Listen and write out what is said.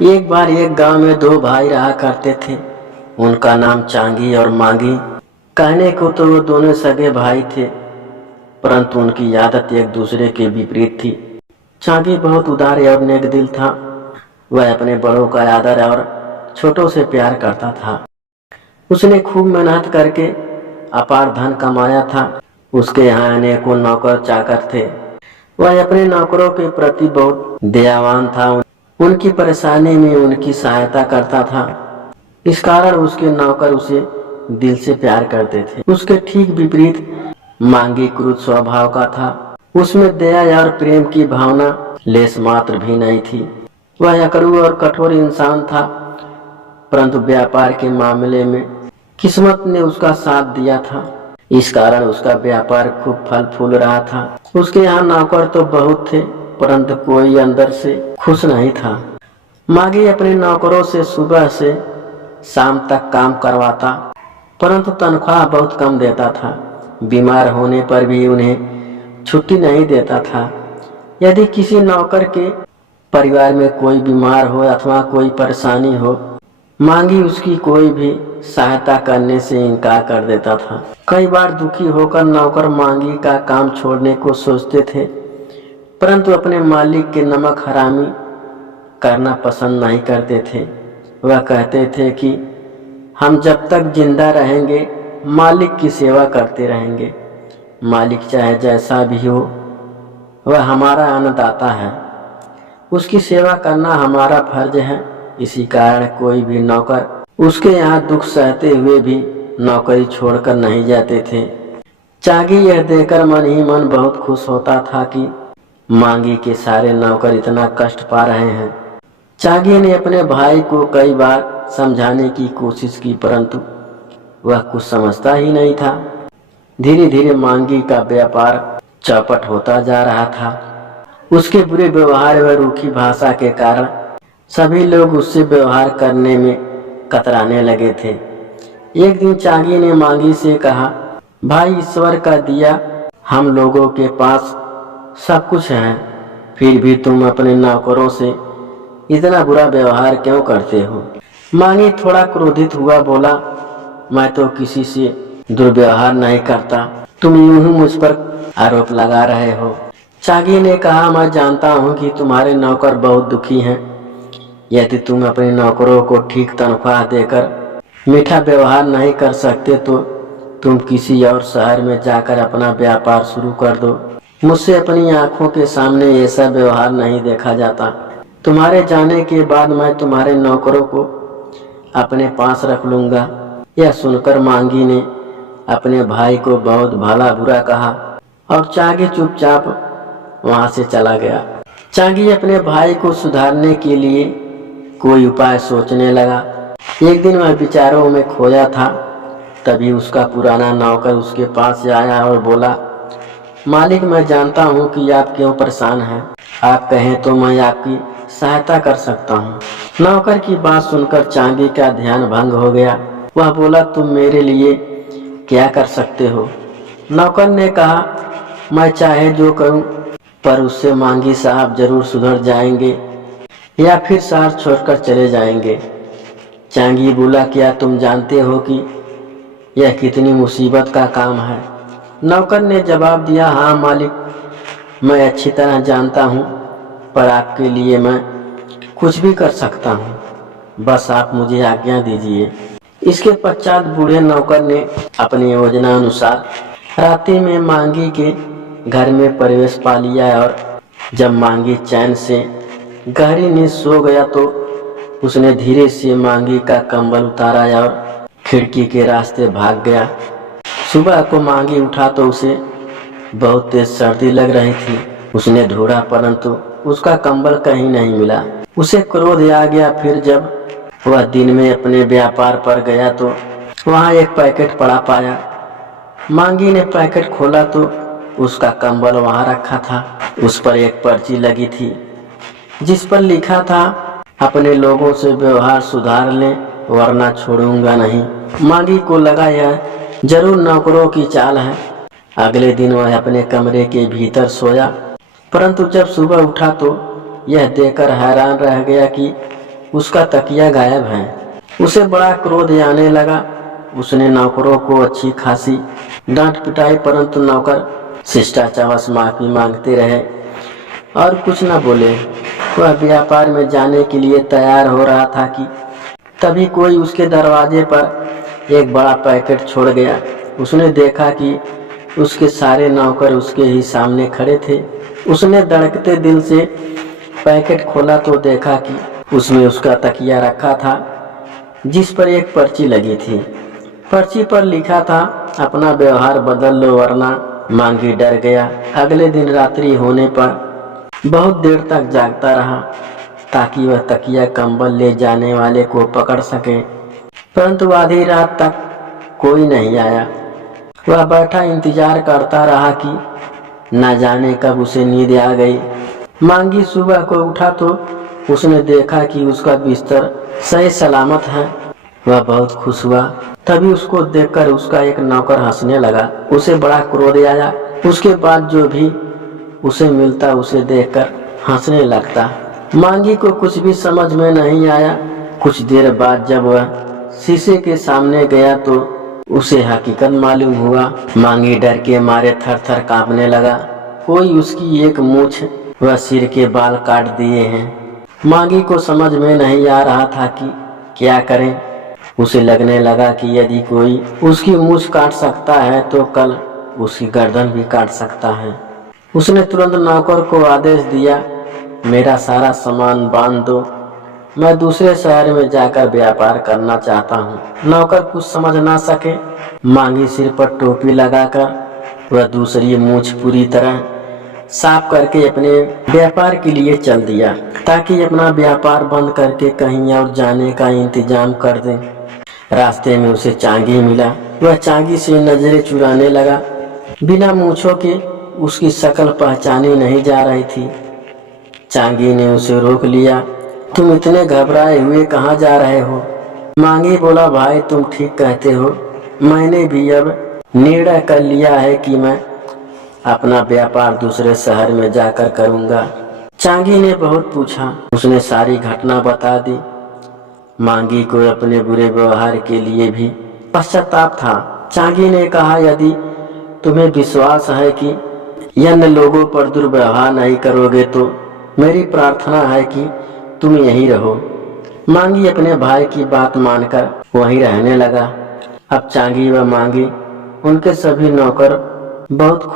एक बार एक गांव में दो भाई रहा करते थे। उनका नाम चांगी और मांगी। कहने को तो वो दोनों सगे भाई थे, परंतु उनकी आदत एक दूसरे के विपरीत थी। चांगी बहुत उदार और नेक दिल था। वह अपने बड़ों का आदर और छोटों से प्यार करता था। उसने खूब मेहनत करके अपार धन कमाया था। उसके यहाँ अनेकों नौकर चाकर थे। वह अपने नौकरों के प्रति बहुत दयावान था। उनकी परेशानी में उनकी सहायता करता था। इस कारण उसके नौकर उसे दिल से प्यार करते थे। उसके ठीक विपरीत मांगी क्रूर स्वभाव का था। उसमें दया और प्रेम की भावना लेस मात्र भी नहीं थी। वह अकड़ू और कठोर इंसान था, परंतु व्यापार के मामले में किस्मत ने उसका साथ दिया था। इस कारण उसका व्यापार खूब फल फूल रहा था। उसके यहाँ नौकर तो बहुत थे, परंतु कोई अंदर से खुश नहीं था। मांगी अपने नौकरों से सुबह से शाम तक काम करवाता, परंतु तनख्वाह बहुत कम देता था। बीमार होने पर भी उन्हें छुट्टी नहीं देता था। यदि किसी नौकर के परिवार में कोई बीमार हो अथवा कोई परेशानी हो, मांगी उसकी कोई भी सहायता करने से इनकार कर देता था। कई बार दुखी होकर नौकर मांगी का काम छोड़ने को सोचते थे, परंतु अपने मालिक के नमक हरामी करना पसंद नहीं करते थे। वह कहते थे कि हम जब तक जिंदा रहेंगे मालिक की सेवा करते रहेंगे। मालिक चाहे जैसा भी हो, वह हमारा अन्नदाता है। उसकी सेवा करना हमारा फर्ज है। इसी कारण कोई भी नौकर उसके यहाँ दुख सहते हुए भी नौकरी छोड़कर नहीं जाते थे। चांगी यह देखकर मन ही मन बहुत खुश होता था कि मांगी के सारे नौकर इतना कष्ट पा रहे हैं। चांगी ने अपने भाई को कई बार समझाने की कोशिश की, परंतु वह कुछ समझता ही नहीं था। धीरे धीरे मांगी का व्यापार चौपट होता जा रहा था। उसके बुरे व्यवहार व रूखी भाषा के कारण सभी लोग उससे व्यवहार करने में कतराने लगे थे। एक दिन चांगी ने मांगी से कहा, भाई, ईश्वर का दिया हम लोगों के पास सब कुछ है, फिर भी तुम अपने नौकरों से इतना बुरा व्यवहार क्यों करते हो? मांगी थोड़ा क्रोधित हुआ, बोला, मैं तो किसी से दुर्व्यवहार नहीं करता, तुम यूं ही मुझ पर आरोप लगा रहे हो। चांगी ने कहा, मैं जानता हूं कि तुम्हारे नौकर बहुत दुखी हैं। यदि तुम अपने नौकरों को ठीक तनख्वाह देकर मीठा व्यवहार नहीं कर सकते तो तुम किसी और शहर में जाकर अपना व्यापार शुरू कर दो। मुझसे अपनी आंखों के सामने ऐसा व्यवहार नहीं देखा जाता। तुम्हारे जाने के बाद मैं तुम्हारे नौकरों को अपने पास रख लूंगा। यह सुनकर मांगी ने अपने भाई को बहुत भला बुरा कहा और चांगी चुपचाप वहां से चला गया। चांगी अपने भाई को सुधारने के लिए कोई उपाय सोचने लगा। एक दिन वह विचारों में खोया था, तभी उसका पुराना नौकर उसके पास आया और बोला, मालिक, मैं जानता हूँ कि आप क्यों परेशान हैं। आप कहें तो मैं आपकी सहायता कर सकता हूँ। नौकर की बात सुनकर चांगी का ध्यान भंग हो गया। वह बोला, तुम मेरे लिए क्या कर सकते हो? नौकर ने कहा, मैं चाहे जो करूं, पर उससे मांगी साहब जरूर सुधर जाएंगे या फिर शहर छोड़कर चले जाएंगे। चांगी बोला, क्या तुम जानते हो कि यह कितनी मुसीबत का काम है? नौकर ने जवाब दिया, हाँ मालिक, मैं अच्छी तरह जानता हूँ, पर आपके लिए मैं कुछ भी कर सकता हूँ, बस आप मुझे आज्ञा दीजिए। इसके पश्चात बूढ़े नौकर ने अपनी योजना अनुसार रात्रि में मांगी के घर में प्रवेश पा लिया और जब मांगी चैन से गहरी नींद सो गया तो उसने धीरे से मांगी का कंबल उतारा और खिड़की के रास्ते भाग गया। सुबह को मांगी उठा तो उसे बहुत तेज सर्दी लग रही थी। उसने ढूंढा, परंतु उसका कंबल कहीं नहीं मिला। उसे क्रोध आ गया। फिर जब वह दिन में अपने व्यापार पर गया तो वहां एक पैकेट पड़ा पाया। मांगी ने पैकेट खोला तो उसका कंबल वहां रखा था। उस पर एक पर्ची लगी थी जिस पर लिखा था, अपने लोगों से व्यवहार सुधार लें वरना छोड़ूंगा नहीं। मांगी को लगा यह जरूर नौकरों की चाल है। अगले दिन वह अपने कमरे के भीतर सोया, परंतु जब सुबह उठा तो यह देखकर हैरान रह गया कि उसका तकिया गायब है। उसे बड़ा क्रोध आने लगा। उसने नौकरों को अच्छी खासी डांट पिटाई, परंतु नौकर शिष्टाचार माफी मांगते रहे और कुछ न बोले। वह व्यापार में जाने के लिए तैयार हो रहा था कि तभी कोई उसके दरवाजे पर एक बड़ा पैकेट छोड़ गया। उसने देखा कि उसके सारे नौकर उसके ही सामने खड़े थे। उसने धड़कते दिल से पैकेट खोला तो देखा कि उसमें उसका तकिया रखा था, जिस पर एक पर्ची लगी थी। पर्ची पर लिखा था, अपना व्यवहार बदल लो वरना। मांगी डर गया। अगले दिन रात्रि होने पर बहुत देर तक जागता रहा ताकि वह तकिया कंबल ले जाने वाले को पकड़ सके, परंतु आधी रात तक कोई नहीं आया। वह बैठा इंतजार करता रहा कि न जाने कब उसे नींद आ गई। मांगी सुबह को उठा तो उसने देखा कि उसका बिस्तर सही सलामत है। वह बहुत खुश हुआ। तभी उसको देखकर उसका एक नौकर हंसने लगा। उसे बड़ा क्रोध आया। उसके बाद जो भी उसे मिलता उसे देखकर हंसने लगता। मांगी को कुछ भी समझ में नहीं आया। कुछ देर बाद जब वह शीशे के सामने गया तो उसे हकीकत मालूम हुआ। मांगी डर के मारे थर थर कांपने लगा। कोई उसकी एक मूछ व सिर के बाल काट दिए हैं। मांगी को समझ में नहीं आ रहा था कि क्या करें। उसे लगने लगा कि यदि कोई उसकी मूछ काट सकता है तो कल उसकी गर्दन भी काट सकता है। उसने तुरंत नौकर को आदेश दिया, मेरा सारा सामान बांध दो, मैं दूसरे शहर में जाकर व्यापार करना चाहता हूँ। नौकर कुछ समझ ना सके। मांगी सिर पर टोपी लगाकर वह दूसरी मूछ पूरी तरह साफ करके अपने व्यापार के लिए चल दिया ताकि अपना व्यापार बंद करके कहीं और जाने का इंतजाम कर दे। रास्ते में उसे चांगी मिला। वह चांगी से नजरें चुराने लगा। बिना मूछों के उसकी शक्ल पहचानी नहीं जा रही थी। चांगी ने उसे रोक लिया। तुम इतने घबराए हुए कहाँ जा रहे हो? मांगी बोला, भाई तुम ठीक कहते हो, मैंने भी अब निर्णय कर लिया है कि मैं अपना व्यापार दूसरे शहर में जाकर करूंगा। चांगी ने बहुत पूछा। उसने सारी घटना बता दी। मांगी को अपने बुरे व्यवहार के लिए भी पश्चाताप था। चांगी ने कहा, यदि तुम्हें विश्वास है कि अन्य लोगों पर दुर्व्यवहार नहीं करोगे तो मेरी प्रार्थना है कि तुम यहीं रहो। मांगी अपने भाई की बात मानकर वहीं रहने लगा। अब चांगी व मांगी, उनके सभी नौकर बहुत